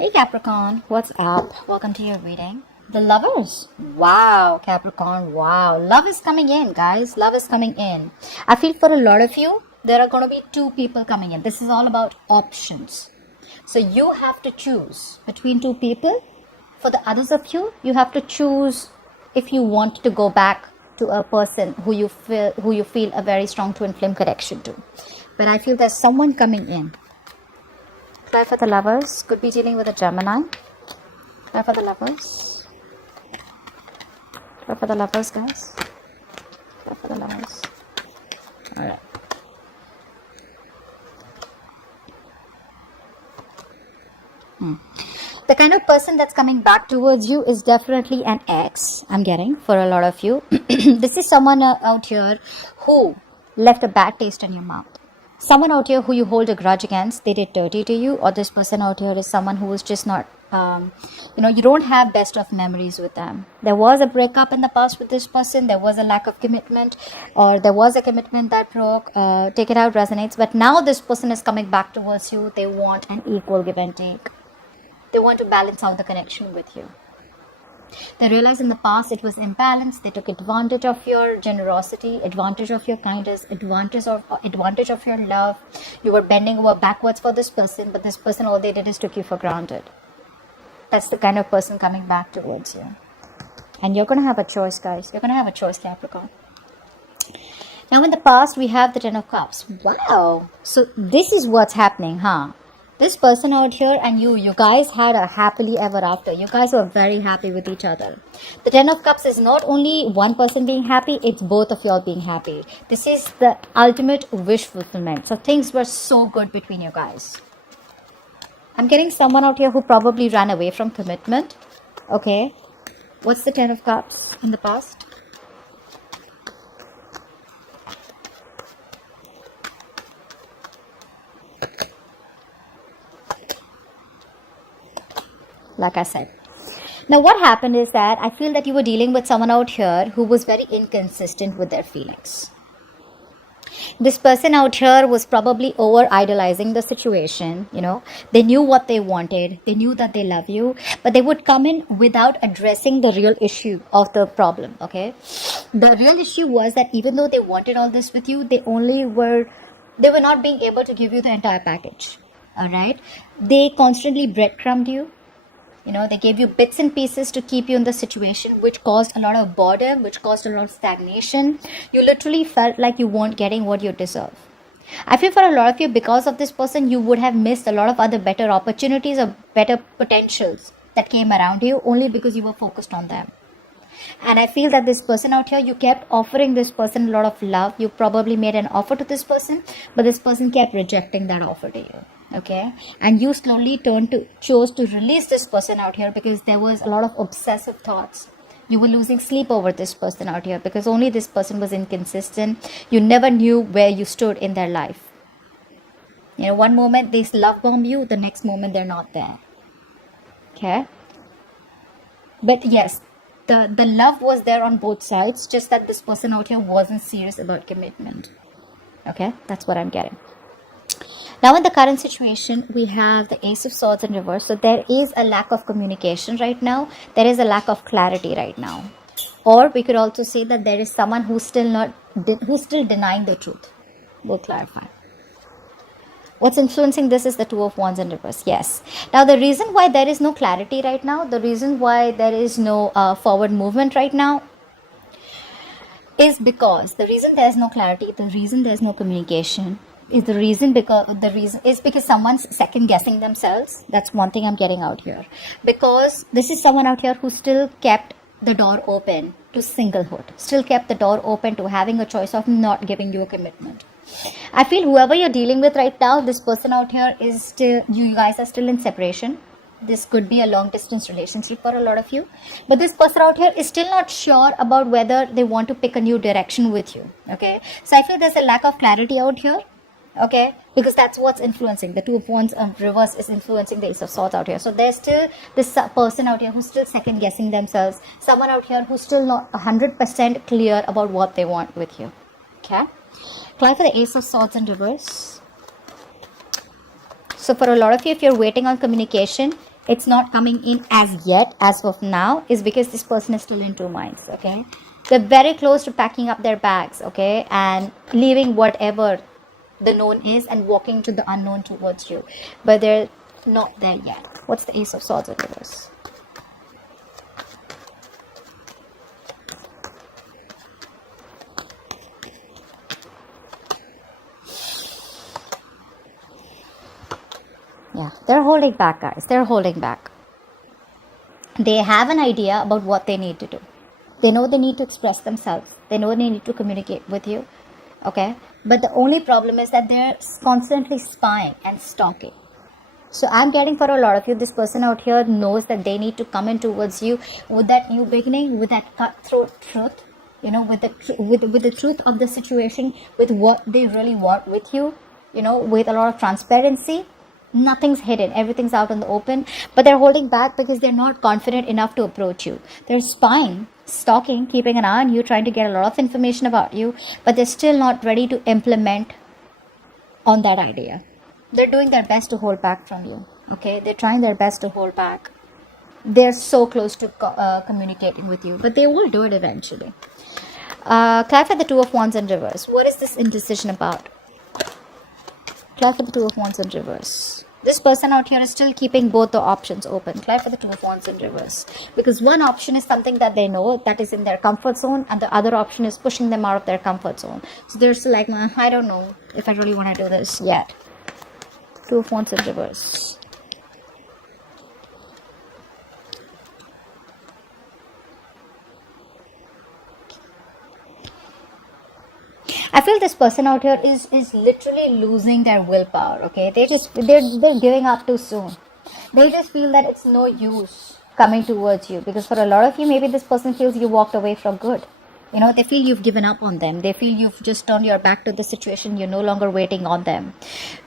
Hey Capricorn, what's up? Welcome to your reading. The Lovers. Wow, Capricorn, wow. Love is coming in, guys. Love is coming in. I feel for a lot of you, there are going to be two people coming in. This is all about options. So you have to choose between two people. For the others of you, you have to choose if you want to go back to a person who you feel a very strong twin flame connection to. But I feel there's someone coming in. Try for the Lovers. Could be dealing with a Gemini. Try for the Lovers. Try for the Lovers, guys. Try for the Lovers. Alright. The kind of person that's coming back towards you is definitely an ex, I'm getting, for a lot of you. This is someone out here who left a bad taste in your mouth. Someone out here who you hold a grudge against, they did dirty to you, or this person out here is someone who is just not, you don't have best of memories with them. There was a breakup in the past with this person, there was a lack of commitment, or there was a commitment that broke, take it out, resonates, but now this person is coming back towards you, they want an equal give and take. They want to balance out the connection with you. They realized in the past it was imbalanced. They took advantage of your generosity, advantage of your kindness, advantage of your love. You were bending over backwards for this person, but this person, all they did is took you for granted. That's the kind of person coming back towards you. And you're going to have a choice, guys. You're going to have a choice, Capricorn. Now in the past, we have the Ten of Cups. Wow. So this is what's happening, huh? This person out here and you guys had a happily ever after. You guys were very happy with each other. The Ten of Cups is not only one person being happy, it's both of y'all being happy. This is the ultimate wish fulfillment. So things were so good between you guys. I'm getting someone out here who probably ran away from commitment. Okay. What's the Ten of Cups in the past? Like I said. Now what happened is that I feel that you were dealing with someone out here who was very inconsistent with their feelings. This person out here was probably over idolizing the situation, They knew what they wanted. They knew that they love you, but they would come in without addressing the real issue of the problem, okay? The real issue was that even though they wanted all this with you, they were not being able to give you the entire package, all right? They constantly breadcrumbed you. They gave you bits and pieces to keep you in the situation, which caused a lot of boredom, which caused a lot of stagnation. You literally felt like you weren't getting what you deserve. I feel for a lot of you, because of this person, you would have missed a lot of other better opportunities or better potentials that came around you only because you were focused on them. And I feel that this person out here, you kept offering this person a lot of love. You probably made an offer to this person, but this person kept rejecting that offer to you. Okay, and you slowly chose to release this person out here because there was a lot of obsessive thoughts. You were losing sleep over this person out here because only this person was inconsistent. You never knew where you stood in their life. One moment they love bomb you, the next moment they're not there. Okay, but yes, the love was there on both sides, just that this person out here wasn't serious about commitment. Okay, that's what I'm getting. Now in the current situation, we have the Ace of Swords in reverse. So there is a lack of communication right now. There is a lack of clarity right now. Or we could also say that there is someone who's still denying the truth. We'll clarify. What's influencing this is the Two of Wands in reverse. Yes. Now the reason why there is no clarity right now, the reason why there is no forward movement right now, is because the reason there is no clarity, the reason there is no communication, is because someone's second guessing themselves. That's one thing I'm getting out here, because this is someone out here who still kept the door open to singlehood, still kept the door open to having a choice of not giving you a commitment. I feel whoever you're dealing with right now, this person out here is still, you guys are still in separation. This could be a long distance relationship for a lot of you, but this person out here is still not sure about whether they want to pick a new direction with you. Okay, so I feel there's a lack of clarity out here. Okay, because that's what's influencing. The Two of Wands reverse is influencing the Ace of Swords out here. So there's still this person out here who's still second guessing themselves. Someone out here who's still not 100% clear about what they want with you. Okay, apply for the Ace of Swords in reverse. So for a lot of you, if you're waiting on communication, it's not coming in as yet, as of now, is because this person is still in two minds, okay? They're very close to packing up their bags, okay, and leaving whatever the known is and walking to the unknown towards you, but they're not there yet. What's the Ace of Swords in reverse? Yeah, they're holding back, guys. They're holding back. They have an idea about what they need to do. They know they need to express themselves. They know they need to communicate with you. Okay? But the only problem is that they're constantly spying and stalking. So I'm getting, for a lot of you, this person out here knows that they need to come in towards you with that new beginning, with that cutthroat truth, you know, with the truth of the situation, with what they really want with you, you know, with a lot of transparency. Nothing's hidden, everything's out in the open, but they're holding back because they're not confident enough to approach you. They're spying, stalking, keeping an eye on you, trying to get a lot of information about you, but they're still not ready to implement on that idea. They're doing their best to hold back from you, okay? They're trying their best to hold back. They're so close to communicating with you, but they will do it eventually. Clarify the Two of Wands in reverse. What is this indecision about? Clarify the Two of Wands in reverse. This person out here is still keeping both the options open. Clarify the Two of Wands in reverse. Because one option is something that they know, that is in their comfort zone, and the other option is pushing them out of their comfort zone. So they're still like, I don't know if I really want to do this yet. Two of Wands in reverse. I feel this person out here is literally losing their willpower, okay? They're giving up too soon. They just feel that it's no use coming towards you, because for a lot of you, maybe this person feels you walked away from good. You know, they feel you've given up on them. They feel you've just turned your back to the situation. You're no longer waiting on them.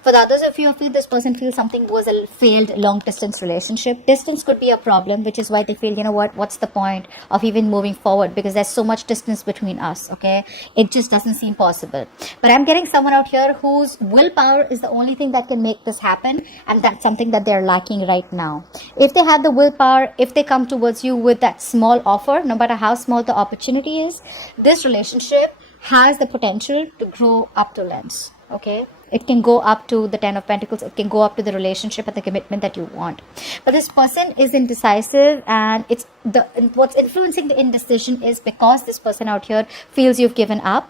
For the others of you, I feel this person feels something was a failed long-distance relationship. Distance could be a problem, which is why they feel, you know what, what's the point of even moving forward? Because there's so much distance between us, okay? It just doesn't seem possible. But I'm getting someone out here whose willpower is the only thing that can make this happen. And that's something that they're lacking right now. If they have the willpower, if they come towards you with that small offer, no matter how small the opportunity is, this relationship has the potential to grow up to lengths, okay? It can go up to the 10 of Pentacles. It can go up to the relationship and the commitment that you want. But this person is indecisive, and what's influencing the indecision is because this person out here feels you've given up,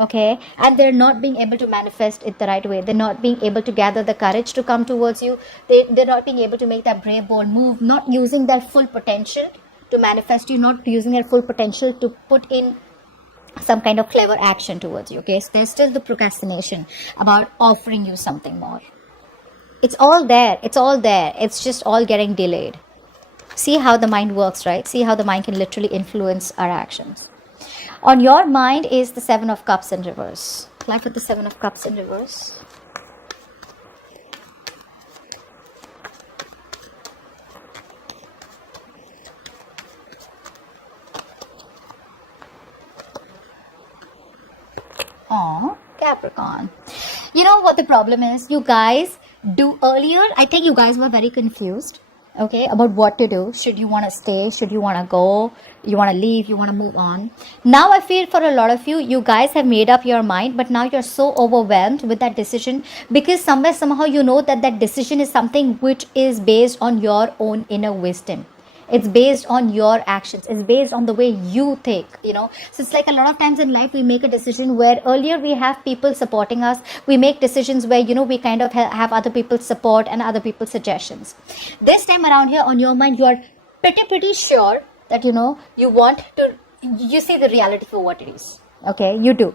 okay? And they're not being able to manifest it the right way. They're not being able to gather the courage to come towards you. They're not being able to make that brave, bold move, not using their full potential to manifest you, not using their full potential to put in some kind of clever action towards you, okay? So there's still the procrastination about offering you something more. It's all there. It's all there. It's just all getting delayed. See how the mind works, right? See how the mind can literally influence our actions. On your mind is the Seven of Cups in reverse. Life with the Seven of Cups in reverse. Capricorn. You know what the problem is? You guys do earlier, I think you guys were very confused, okay, about what to do. Should you want to stay? Should you want to go? You want to leave? You want to move on? Now I feel for a lot of you, you guys have made up your mind, but now you're so overwhelmed with that decision because somehow you know that that decision is something which is based on your own inner wisdom. It's based on your actions. It's based on the way you think, you know. So it's like a lot of times in life, we make a decision where earlier we have people supporting us. We make decisions where, you know, we kind of have other people's support and other people's suggestions. This time around here on your mind, you are pretty sure that, you know, you see the reality for what it is. Okay, you do.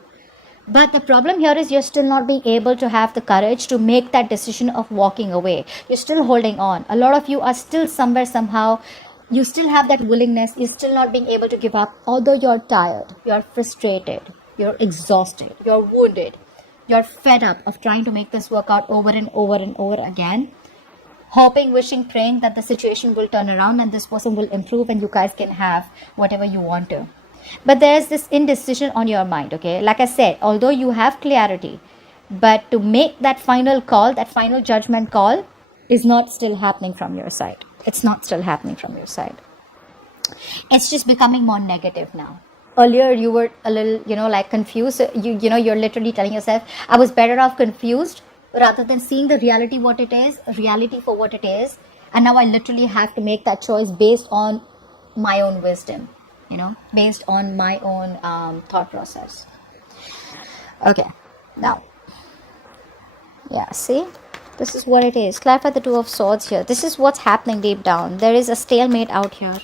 But the problem here is you're still not being able to have the courage to make that decision of walking away. You're still holding on. A lot of you are still somewhere, somehow, you still have that willingness. You're still not being able to give up. Although you're tired, you're frustrated, you're exhausted, you're wounded, you're fed up of trying to make this work out over and over and over again. Hoping, wishing, praying that the situation will turn around and this person will improve and you guys can have whatever you want to. But there's this indecision on your mind, okay? Like I said, although you have clarity, but to make that final call, that final judgment call is not still happening from your side. It's not still happening from your side. It's just becoming more negative now. Earlier you were a little, like confused. You're literally telling yourself, I was better off confused rather than seeing the reality for what it is. And now I literally have to make that choice based on my own wisdom, based on my own thought process. Okay, now, yeah, see, this is what it is. Clarify the Two of Swords here. This is what's happening deep down. There is a stalemate out here.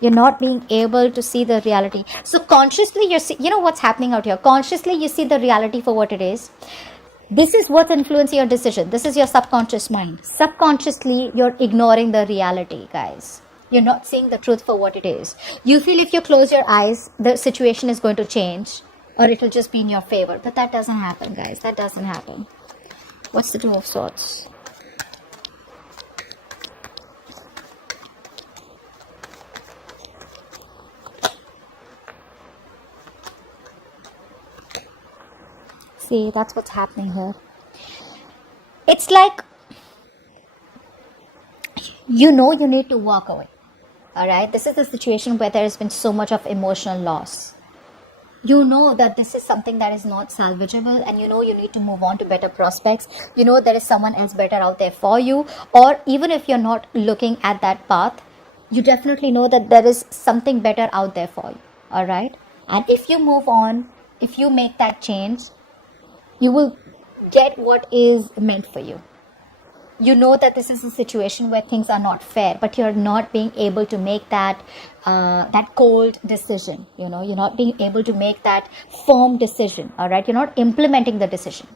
You're not being able to see the reality. So consciously, what's happening out here. Consciously, you see the reality for what it is. This is what's influencing your decision. This is your subconscious mind. Subconsciously, you're ignoring the reality, guys. You're not seeing the truth for what it is. You feel if you close your eyes, the situation is going to change, or it'll just be in your favor. But that doesn't happen, guys. That doesn't happen. What's the Two of Swords? See, that's what's happening here. It's like, you need to walk away. All right? This is a situation where there has been so much of emotional loss. You know that this is something that is not salvageable, and you need to move on to better prospects. There is someone else better out there for you. Or even if you're not looking at that path, you definitely know that there is something better out there for you. All right? And if you move on, if you make that change, you will get what is meant for you. You know that this is a situation where things are not fair, but you're not being able to make that cold decision. You're not being able to make that firm decision. All right, you're not implementing the decision.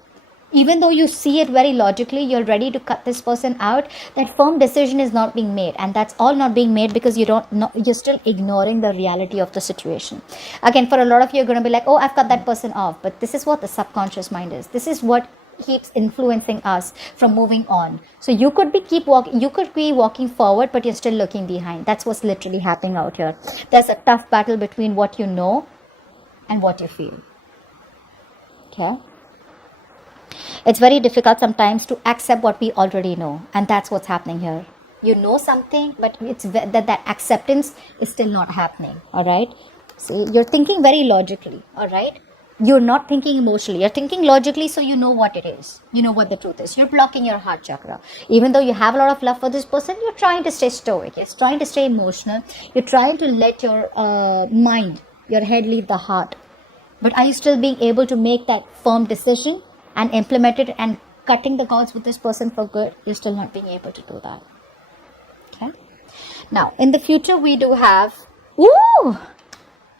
Even though you see it very logically, you're ready to cut this person out. That firm decision is not being made, and that's all not being made because you're still ignoring the reality of the situation. Again, for a lot of you, you're going to be like, oh, I've cut that person off. But this is what the subconscious mind is. This is what keeps influencing us from moving on. So you could be walking forward, but you're still looking behind. That's what's literally happening out here. There's a tough battle between what you know and what you feel. Okay. It's very difficult sometimes to accept what we already know, and that's what's happening here. You know something, but it's that acceptance is still not happening. All right. See, you're thinking very logically. All right. You're not thinking emotionally. You're thinking logically, so you know what it is. You know what the truth is. You're blocking your heart chakra. Even though you have a lot of love for this person, you're trying to stay stoic. You're trying to stay emotional. You're trying to let your mind, your head leave the heart. But are you still being able to make that firm decision and implement it and cutting the cords with this person for good? You're still not being able to do that. Okay. Now, in the future, we do have... Ooh!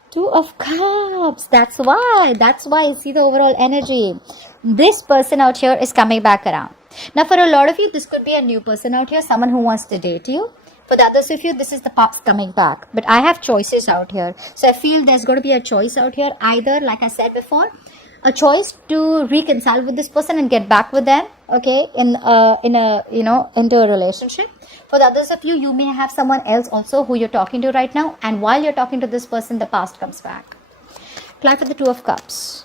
Two of Cups. That's why I see the overall energy. This person out here is coming back around. Now, for a lot of you, this could be a new person out here, someone who wants to date you. For the others of you, this is the past coming back. But I have choices out here. So I feel there's going to be a choice out here. Either, like I said before, a choice to reconcile with this person and get back with them, okay, into a relationship. For the others of you, you may have someone else also who you're talking to right now, and while you're talking to this person, the past comes back. Apply for the Two of Cups.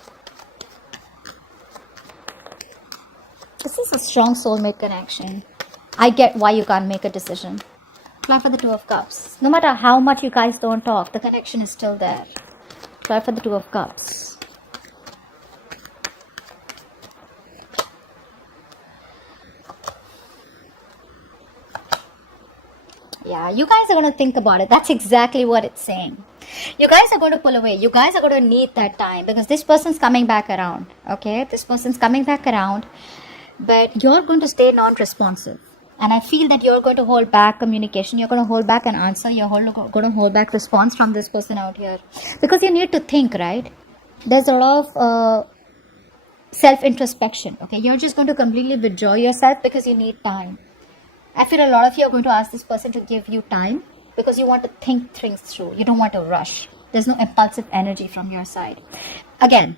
This is a strong soulmate connection. I get why you can't make a decision. Apply for the Two of Cups. No matter how much you guys don't talk, the connection is still there. Apply for the Two of Cups. Yeah, you guys are going to think about it. That's exactly what it's saying. You guys are going to pull away. You guys are going to need that time because this person's coming back around. Okay, this person's coming back around, but you're going to stay non-responsive. And I feel that you're going to hold back communication. You're going to hold back an answer. You're going to hold back response from this person out here because you need to think, right? There's a lot of self-introspection. Okay, you're just going to completely withdraw yourself because you need time. I feel a lot of you are going to ask this person to give you time because you want to think things through. You don't want to rush. There's no impulsive energy from your side. Again,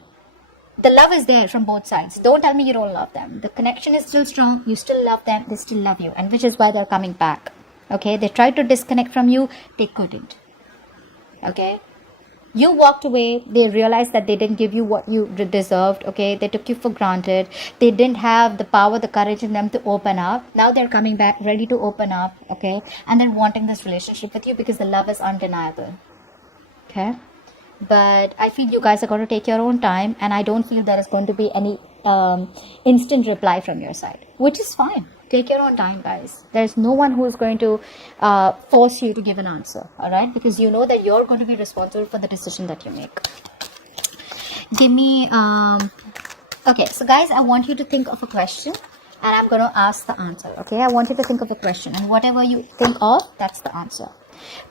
the love is there from both sides. Don't tell me you don't love them. The connection is still strong. You still love them. They still love you. And which is why they're coming back. Okay, they tried to disconnect from you. They couldn't. Okay. You walked away. They realized that they didn't give you what you deserved. Okay, they took you for granted. They didn't have the power, the courage in them to open up. Now they're coming back ready to open up. Okay, and they're wanting this relationship with you because the love is undeniable. Okay, but I feel you guys are going to take your own time, and I don't feel there is going to be any instant reply from your side, which is fine. Take your own time, guys. There's no one who's going to force you to give an answer, all right? Because you know that you're going to be responsible for the decision that you make. Give me okay, so guys, I want you to think of a question, and I'm going to ask the answer. Okay, I want you to think of a question, and whatever you think of, that's the answer.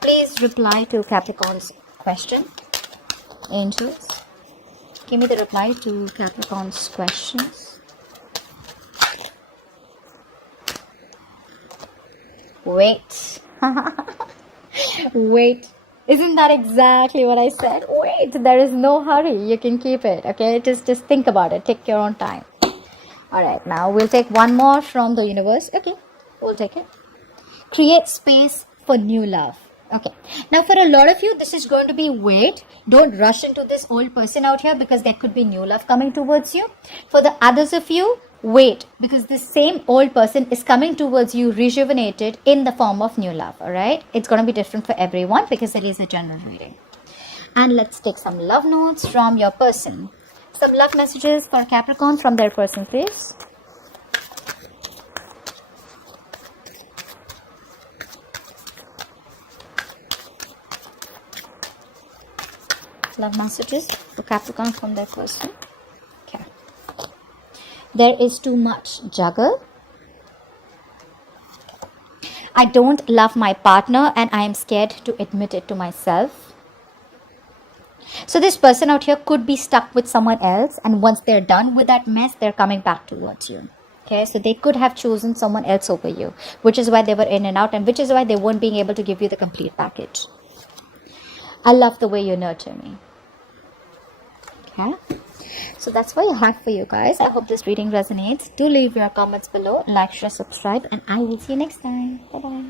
Please reply to Capricorn's question. Angels, give me the reply to Capricorn's questions. Wait. Wait. Isn't that exactly what I said? Wait, there is no hurry. You can keep it, okay? Just think about it. Take your own time. All right, now we'll take one more from the universe. Okay, we'll take it. Create space for new love. Okay, now for a lot of you, this is going to be wait. Don't rush into this old person out here because there could be new love coming towards you. For the others of you, wait, because this same old person is coming towards you rejuvenated in the form of new love. All right, it's going to be different for everyone because it is a general reading. And let's take some love notes from your person. Some love messages for Capricorn from their person, please. Love messages for Capricorn from their person. Okay. There is too much juggle. I don't love my partner and I am scared to admit it to myself. So this person out here could be stuck with someone else, and once they're done with that mess, they're coming back towards you. Okay, so they could have chosen someone else over you, which is why they were in and out, and which is why they weren't being able to give you the complete package. I love the way you nurture me. Okay, so that's what I have for you guys. I hope this reading resonates. Do leave your comments below, like, share, subscribe, and I will see you next time. Bye bye.